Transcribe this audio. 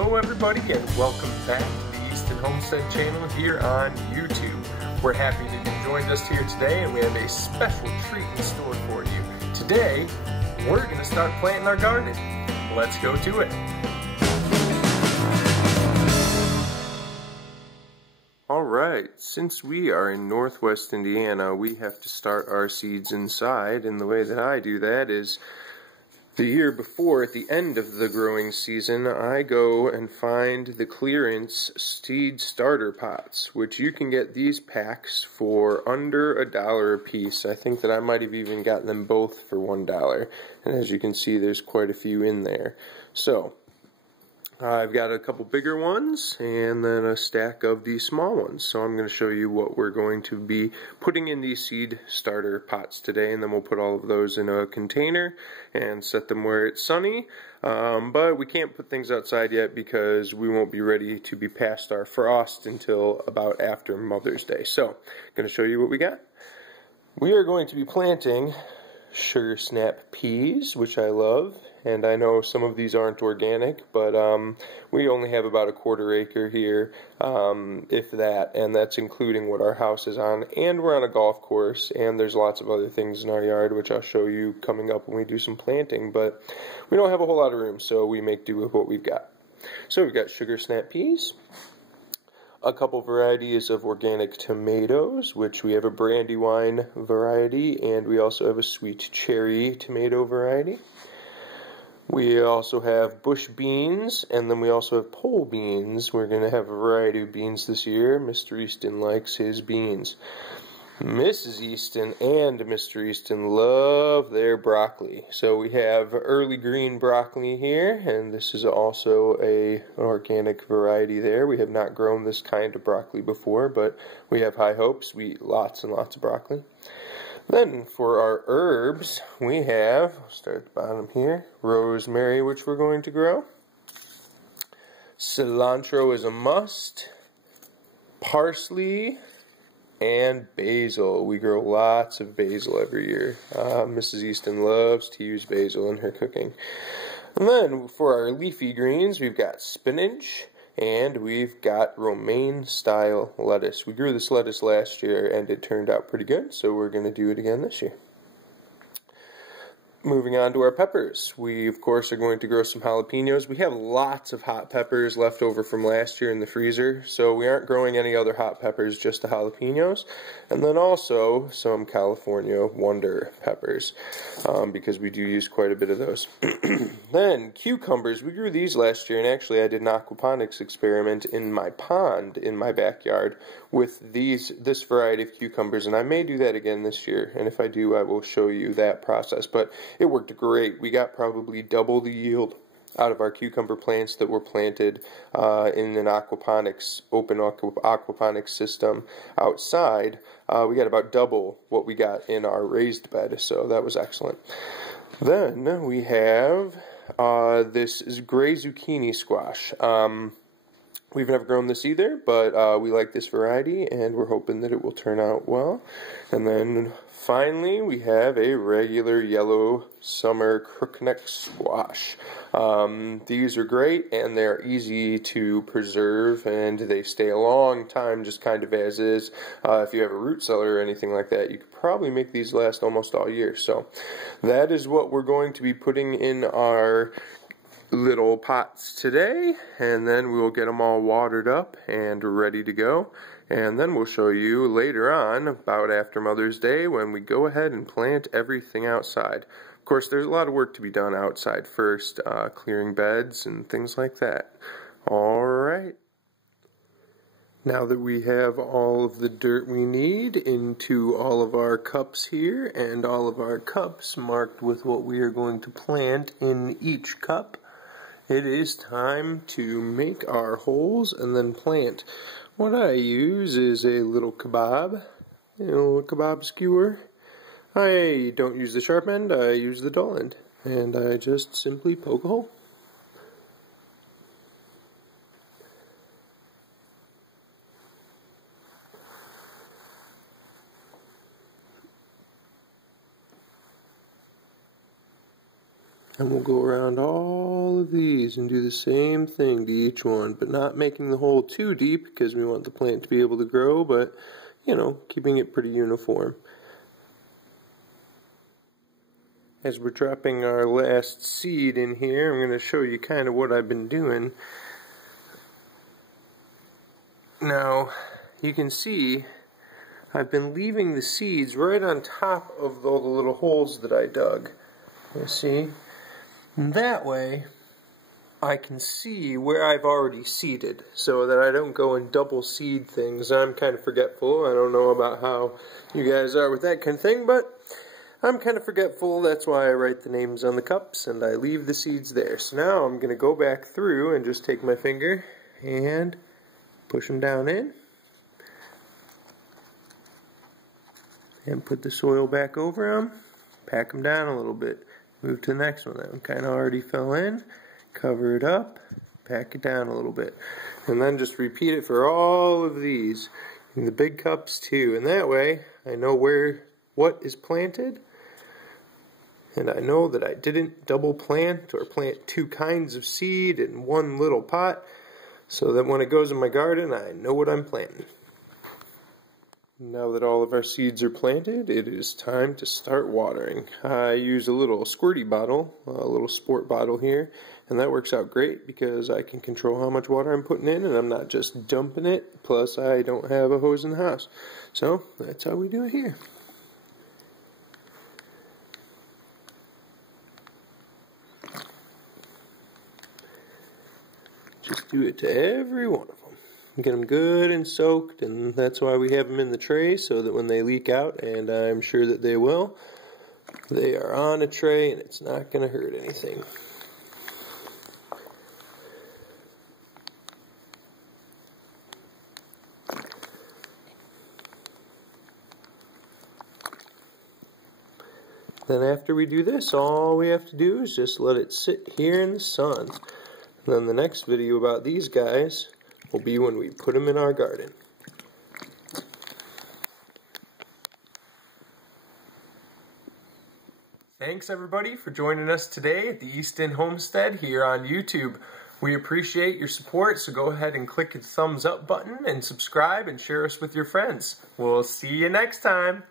Hello everybody and welcome back to the Easton Homestead channel here on YouTube. We're happy that you joined us here today and we have a special treat in store for you. Today, we're going to start planting our garden. Let's go to it. Alright, since we are in Northwest Indiana, we have to start our seeds inside, and the way that I do that is the year before, at the end of the growing season, I go and find the clearance seed starter pots, which you can get these packs for under $1 a piece. I think that I might have even gotten them both for $1, and as you can see, there's quite a few in there. So, I've got a couple bigger ones and then a stack of these small ones. So I'm going to show you what we're going to be putting in these seed starter pots today, and then we'll put all of those in a container and set them where it's sunny. But we can't put things outside yet because we won't be ready to be past our frost until about after Mother's Day. So I'm going to show you what we got. We are going to be planting sugar snap peas, which I love, and I know some of these aren't organic, but we only have about a quarter acre here, if that, and that's including what our house is on, and we're on a golf course, and there's lots of other things in our yard which I'll show you coming up when we do some planting, but we don't have a whole lot of room, so we make do with what we've got. So we've got sugar snap peas, a couple varieties of organic tomatoes, which we have a Brandywine variety, and we also have a sweet cherry tomato variety. We also have bush beans, and then we also have pole beans. We're going to have a variety of beans this year. Mr. Easton likes his beans. Mrs. Easton and Mr. Easton love their broccoli. So we have early green broccoli here, and this is also an organic variety there. We have not grown this kind of broccoli before, but we have high hopes. We eat lots and lots of broccoli. Then for our herbs, we have, I'll start at the bottom here, rosemary, which we're going to grow. Cilantro is a must. Parsley and basil. We grow lots of basil every year. Mrs. Easton loves to use basil in her cooking. And then for our leafy greens, we've got spinach, and we've got romaine style lettuce. We grew this lettuce last year and it turned out pretty good, so we're going to do it again this year. Moving on to our peppers. We, of course, are going to grow some jalapenos. We have lots of hot peppers left over from last year in the freezer, so we aren't growing any other hot peppers, just the jalapenos. And then also some California Wonder peppers, because we do use quite a bit of those. Then cucumbers. We grew these last year, and actually I did an aquaponics experiment in my pond in my backyard with this variety of cucumbers, and I may do that again this year, and if I do, I will show you that process. But it worked great. We got probably double the yield out of our cucumber plants that were planted in an aquaponics, open aquaponics system outside. We got about double what we got in our raised bed, so that was excellent. Then we have this gray zucchini squash. We've never grown this either, but we like this variety, and we're hoping that it will turn out well. And then finally, we have a regular yellow summer crookneck squash. These are great, and they're easy to preserve, and they stay a long time just kind of as is. If you have a root cellar or anything like that, you could probably make these last almost all year. So that is what we're going to be putting in our little pots today, and then we'll get them all watered up and ready to go, and then we'll show you later on, about after Mother's Day, when we go ahead and plant everything outside. Of course, there's a lot of work to be done outside first, clearing beds and things like that. Alright, now that we have all of the dirt we need into all of our cups here, and all of our cups marked with what we are going to plant in each cup, it is time to make our holes and then plant. What I use is a little kebab, kebab skewer. I don't use the sharp end, I use the dull end, and I just simply poke a hole. And we'll go around all of these and do the same thing to each one, but not making the hole too deep because we want the plant to be able to grow, but, you know, keeping it pretty uniform. As we're dropping our last seed in here, I'm going to show you kind of what I've been doing. Now, you can see I've been leaving the seeds right on top of all the little holes that I dug. You see? And that way, I can see where I've already seeded, so that I don't go and double seed things. I'm kind of forgetful. I don't know about how you guys are with that kind of thing, but I'm kind of forgetful. That's why I write the names on the cups and I leave the seeds there. So now I'm going to go back through and just take my finger and push them down in. And put the soil back over them. Pack them down a little bit. Move to the next one. That one kind of already fell in. Cover it up. Pack it down a little bit. And then just repeat it for all of these. In the big cups too. And that way I know what is planted. And I know that I didn't double plant or plant two kinds of seed in one little pot. So that when it goes in my garden, I know what I'm planting. Now that all of our seeds are planted, it is time to start watering. I use a little squirty bottle, a little sport bottle here, and that works out great because I can control how much water I'm putting in and I'm not just dumping it, plus I don't have a hose in the house. So that's how we do it here. Just do it to every one of them. Get them good and soaked, and that's why we have them in the tray, so that when they leak out, and I'm sure that they will, they are on a tray and it's not going to hurt anything. Then after we do this, all we have to do is just let it sit here in the sun. And then the next video about these guys will be when we put them in our garden. Thanks everybody for joining us today at the Easton Homestead here on YouTube. We appreciate your support, so go ahead and click the thumbs up button and subscribe and share us with your friends. We'll see you next time.